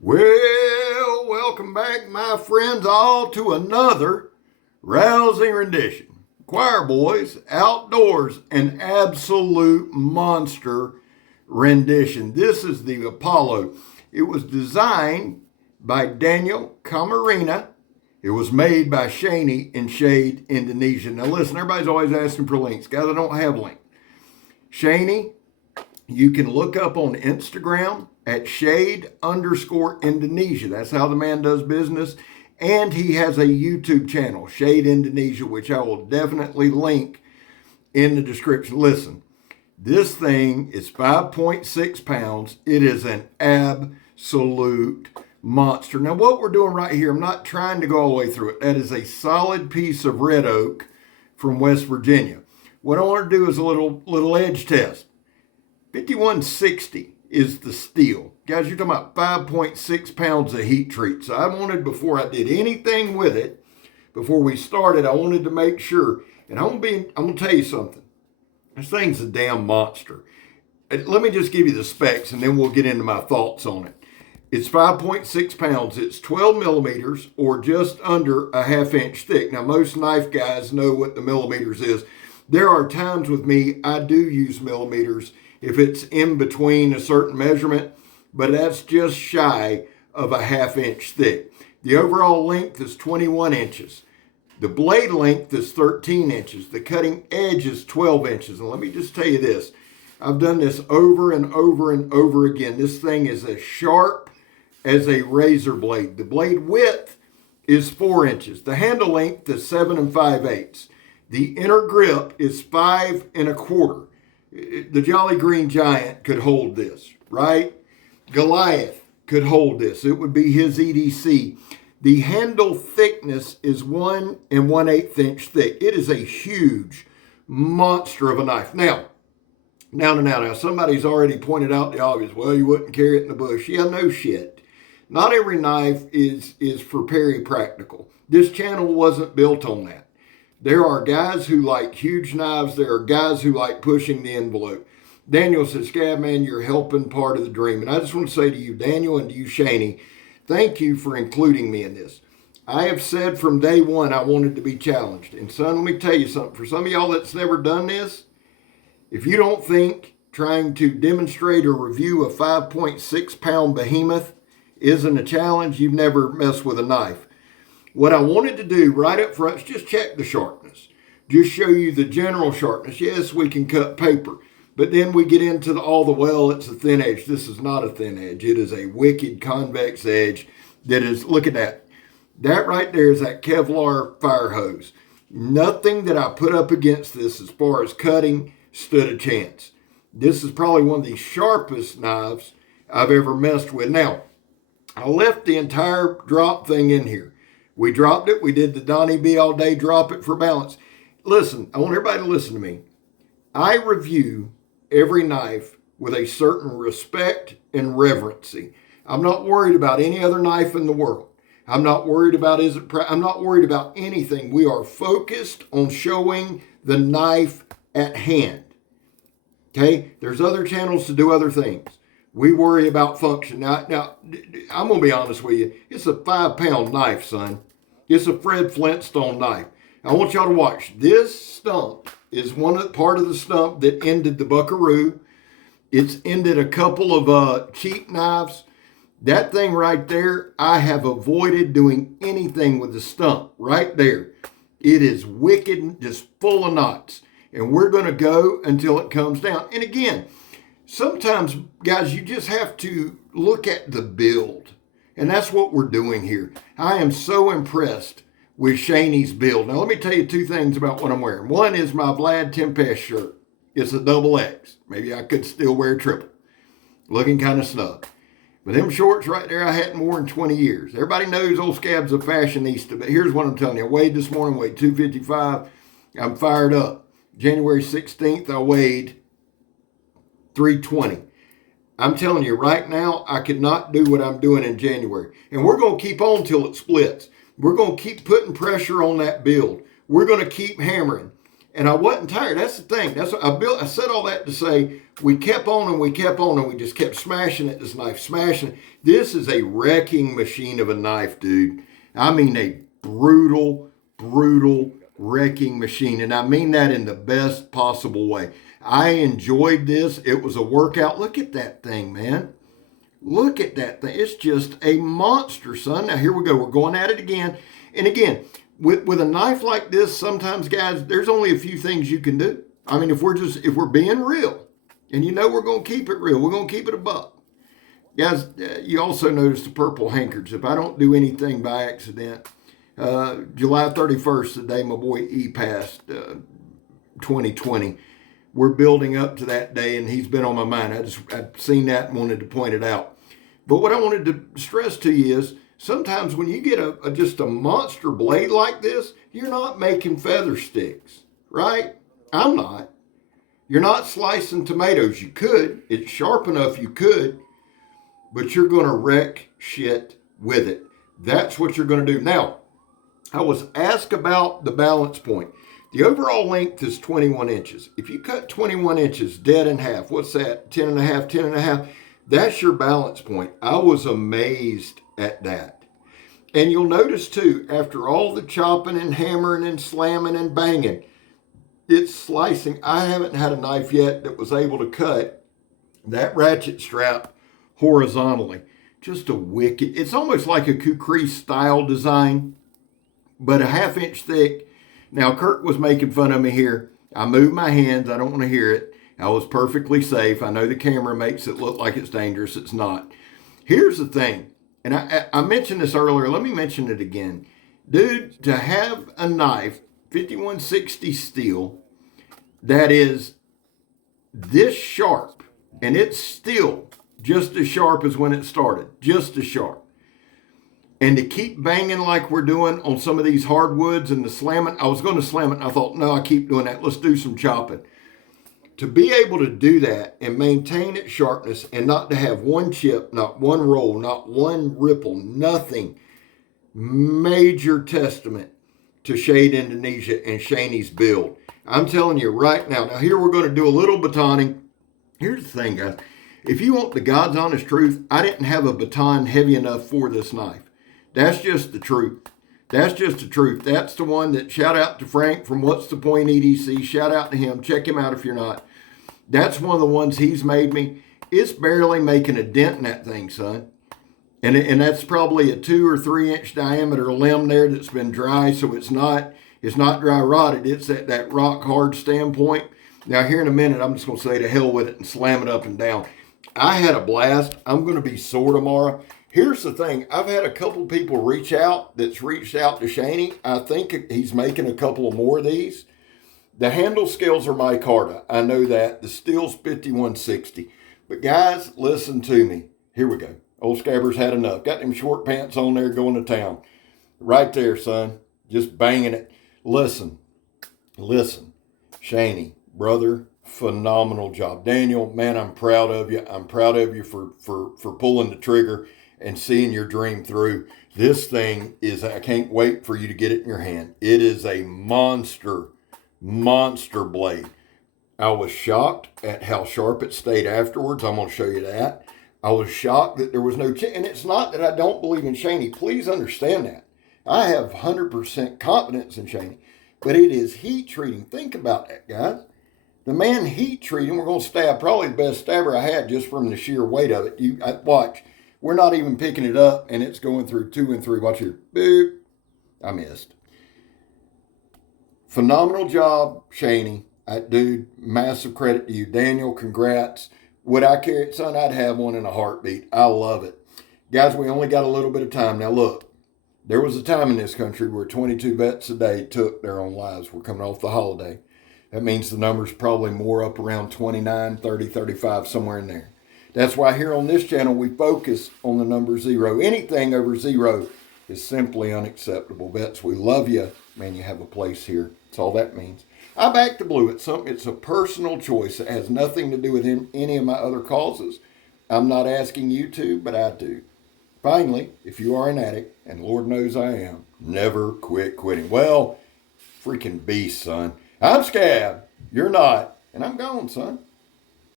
Well, welcome back, my friends, all to another rousing rendition. Choir Boys Outdoors, an absolute monster rendition. This is the Apollo. It was designed by Daniel Camarina. It was made by Shaney in Shade, Indonesia. Now listen, everybody's always asking for links. Guys, I don't have links. Shaney, you can look up on Instagram at Shade_Indonesia. That's how the man does business. And he has a YouTube channel, Shade Indonesia, which I will definitely link in the description. Listen, this thing is 5.6 pounds. It is an absolute monster. Now, what we're doing right here, I'm not trying to go all the way through it. That is a solid piece of red oak from West Virginia. What I want to do is a little edge test. 5160 is the steel. Guys, you're talking about 5.6 pounds of heat treat. So I wanted, before I did anything with it, before we started, I wanted to make sure. And I'm gonna tell you something. This thing's a damn monster. Let me just give you the specs and then we'll get into my thoughts on it. It's 5.6 pounds. It's 12 millimeters or just under a ½ inch thick. Now, most knife guys know what the millimeters is. There are times with me, I do use millimeters if it's in between a certain measurement, but that's just shy of a ½ inch thick. The overall length is 21 inches. The blade length is 13 inches. The cutting edge is 12 inches. And let me just tell you this. I've done this over and over and over again. This thing is as sharp as a razor blade. The blade width is 4 inches. The handle length is 7 5/8. The inner grip is 5 1/4. The Jolly Green Giant could hold this, right? Goliath could hold this. It would be his EDC. The handle thickness is 1 1/8 inch thick. It is a huge monster of a knife. Now, somebody's already pointed out the obvious. Well, you wouldn't carry it in the bush. Yeah, no shit. Not every knife is for peri-practical. This channel wasn't built on that. There are guys who like huge knives. There are guys who like pushing the envelope. Daniel says, Scab, man, you're helping part of the dream. And I just want to say to you, Daniel, and to you, Shaney, thank you for including me in this. I have said from day one I wanted to be challenged. And son, let me tell you something. For some of y'all that's never done this, if you don't think trying to demonstrate or review a 5.6 pound behemoth isn't a challenge, you've never messed with a knife. What I wanted to do right up front is just check the sharpness. Just show you the general sharpness. Yes, we can cut paper, but then we get into well, it's a thin edge. This is not a thin edge. It is a wicked convex edge that is, look at that. That right there is that Kevlar fire hose. Nothing that I put up against this as far as cutting stood a chance. This is probably one of the sharpest knives I've ever messed with. Now, I left the entire drop thing in here. We dropped it. We did the Donnie B all day, drop it for balance. Listen, I want everybody to listen to me. I review every knife with a certain respect and reverency. I'm not worried about any other knife in the world. I'm not worried about I'm not worried about anything. We are focused on showing the knife at hand. Okay? There's other channels to do other things. We worry about function. Now, I'm going to be honest with you. It's a 5-pound knife, son. It's a Fred Flintstone knife. I want y'all to watch. This stump is part of the stump that ended the Buckaroo. It's ended a couple of cheap knives. That thing right there, I have avoided doing anything with the stump right there. It is wicked, just full of knots. And we're going to go until it comes down. And again, sometimes, guys, you just have to look at the build. And that's what we're doing here. I am so impressed with Shaney's build. Now, let me tell you two things about what I'm wearing. One is my Vlad Tempest shirt. It's a XX. Maybe I could still wear a triple. Looking kind of snug. But them shorts right there, I hadn't worn in 20 years. Everybody knows old Scab's a fashionista, but here's what I'm telling you. I weighed this morning, weighed 255. I'm fired up. January 16th, I weighed 320. I'm telling you right now, I could not do what I'm doing in January. And we're going to keep on till it splits. We're going to keep putting pressure on that build. We're going to keep hammering. And I wasn't tired. That's the thing. That's what I said all that to say we kept on and we kept on and we just kept smashing at this knife, smashing. This is a wrecking machine of a knife, dude. I mean a brutal, brutal wrecking machine. And I mean that in the best possible way. I enjoyed this. It was a workout. Look at that thing, man. Look at that thing. It's just a monster, son. Now here we go. We're going at it again. And again, with a knife like this, sometimes, guys, there's only a few things you can do. I mean, if we're being real, and you know we're going to keep it real, we're going to keep it a buck. Guys, you also notice the purple handkerchief. I don't do anything by accident. July 31st, the day my boy E passed, 2020. We're building up to that day, and he's been on my mind. I've seen that and wanted to point it out. But what I wanted to stress to you is, sometimes when you get just a monster blade like this, you're not making feather sticks, right? I'm not. You're not slicing tomatoes. You could. It's sharp enough you could, but you're going to wreck shit with it. That's what you're going to do. Now, I was asked about the balance point. The overall length is 21 inches. If you cut 21 inches dead in half, what's that? 10 and a half, 10 and a half. That's your balance point. I was amazed at that. And you'll notice too, after all the chopping and hammering and slamming and banging, it's slicing. I haven't had a knife yet that was able to cut that ratchet strap horizontally. Just a wicked, it's almost like a kukri style design, but a 1/2 inch thick. Now, Kirk was making fun of me here. I moved my hands. I don't want to hear it. I was perfectly safe. I know the camera makes it look like it's dangerous. It's not. Here's the thing, and I mentioned this earlier. Let me mention it again. Dude, to have a knife, 5160 steel, that is this sharp, and it's still just as sharp as when it started, just as sharp. And to keep banging like we're doing on some of these hardwoods and the slamming, I was going to slam it, and I thought, no, I keep doing that. Let's do some chopping. To be able to do that and maintain its sharpness and not to have one chip, not one roll, not one ripple, nothing. Major testament to Shade Indonesia and Shaney's build. I'm telling you right now. Now here we're going to do a little batoning. Here's the thing, guys. If you want the God's honest truth, I didn't have a baton heavy enough for this knife. That's just the truth. That's just the truth. That's the one that, shout out to Frank from What's the Point EDC. Shout out to him. Check him out if you're not. That's one of the ones he's made me. It's barely making a dent in that thing, son. And that's probably a 2 or 3 inch diameter limb there that's been dry, so it's not dry rotted. It's at that rock hard standpoint. Now here in a minute, I'm just going to say to hell with it and slam it up and down. I had a blast. I'm going to be sore tomorrow. Here's the thing. I've had a couple of people reached out to Shaney. I think he's making a couple of more of these. The handle scales are micarta. I know that. The steel's 5160. But guys, listen to me. Here we go. Old Scabber's had enough. Got them short pants on there going to town. Right there, son. Just banging it. Listen. Shaney, brother, phenomenal job. Daniel, man, I'm proud of you. I'm proud of you for pulling the trigger and seeing your dream through. This thing is, I can't wait for you to get it in your hand. It is a monster blade. I was shocked at how sharp it stayed afterwards. I'm going to show you that. I was shocked that there was no and it's not that I don't believe in Shaney. Please understand that. I have 100% confidence in Shaney. But it is heat treating. Think about that, guys. The man heat treating, we're going to stab, probably the best stabber I had just from the sheer weight of it. Watch. We're not even picking it up, and it's going through 2 and 3. Watch here. Boop. I missed. Phenomenal job, Shaney. Dude, massive credit to you. Daniel, congrats. Would I carry it, son? I'd have one in a heartbeat. I love it. Guys, we only got a little bit of time. Now, look, there was a time in this country where 22 vets a day took their own lives. We're coming off the holiday. That means the number's probably more up around 29, 30, 35, somewhere in there. That's why here on this channel, we focus on the number 0. Anything over 0 is simply unacceptable. Vets, we love you. Man, you have a place here. That's all that means. I back the blue. It's a personal choice. It has nothing to do with any of my other causes. I'm not asking you to, but I do. Finally, if you are an addict, and Lord knows I am, never quit quitting. Well, freaking beast, son. I'm Scab. You're not. And I'm gone, son.